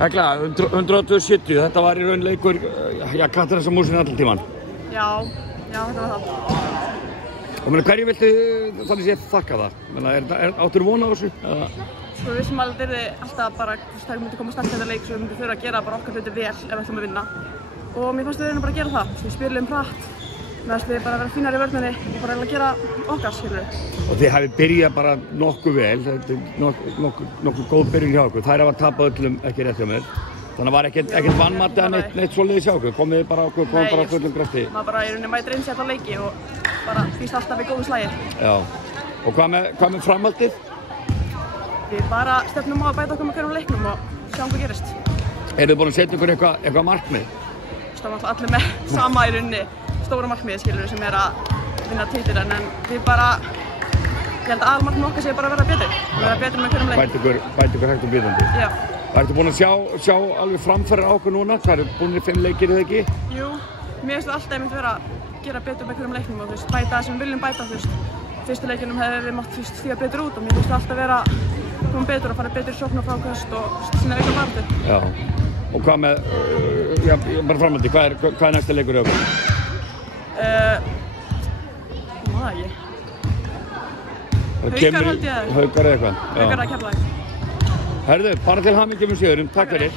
Hekla, 170, þetta var í raun leikur, Katarins á músinu allan tíman. Já, þetta var það. Og hverju viltu þannig sé þakka það? Áttur von á þessu? Sko við vissum alveg að það alltaf bara, það myndi koma sterkt þetta leik svo við myndum þurfa að gera bara okkar hluti vel ef við ætlum að vinna. Og mér fannst við bara að gera það, við spilum hratt, meðan við bara vera fínar í vörninni og bara að gera okkar, skilur. Og þið hafið byrjað bara nokkuð vel, þetta er nokkuð góð byrjun hjá okkur. Þær hafa tapað öllum ekki rétt hjá mér. Þannig að var ekkert vannmatið að neitt svoleiðis hjá okkur. Komið bara okkur, komið bara fullum krafti. Maður bara í rauninni mætir inn sér á leiki og bara býst alltaf við góðu slagir. Já. Og hvað með framhaldið? Við bara stefnum á að bæta okkur með hverjum leiknum og sjáum hvað gerist. Eruð þið búin að setja ykkur eitthvað markmið? Stóðum allir með sama í rauninni stóra markmiði, skilur, sem er að vinna titilinn, en við bara, ég held að aðalmarkmið okkar sé bara að vera betri. Vera betri með hverjum leik. Bæta ykkur hægt og bítandi. Já. Ertu búin að sjá alveg framfærir á okkur núna? Það eru búin 5 leikir eða ekki? Jú, mér finnst það alltaf einmitt vera að gera betur með hverjum leiknum og bæta það sem við viljum bæta, fyrstu leikinum hefði við mátt stíga betur út og mér finnst það alltaf vera koma betur og fara betur sókn og frákast og sinna veikla baráttu. Já. Og hvað með, bara framhaldi, hvað er næsta leikur í okkur? Maður ekki. Haukar held ég. Haukar eða eitthvað? Haukar að Keflavík. Herðu, bara til hamingju með sigurinn. Takk fyrir.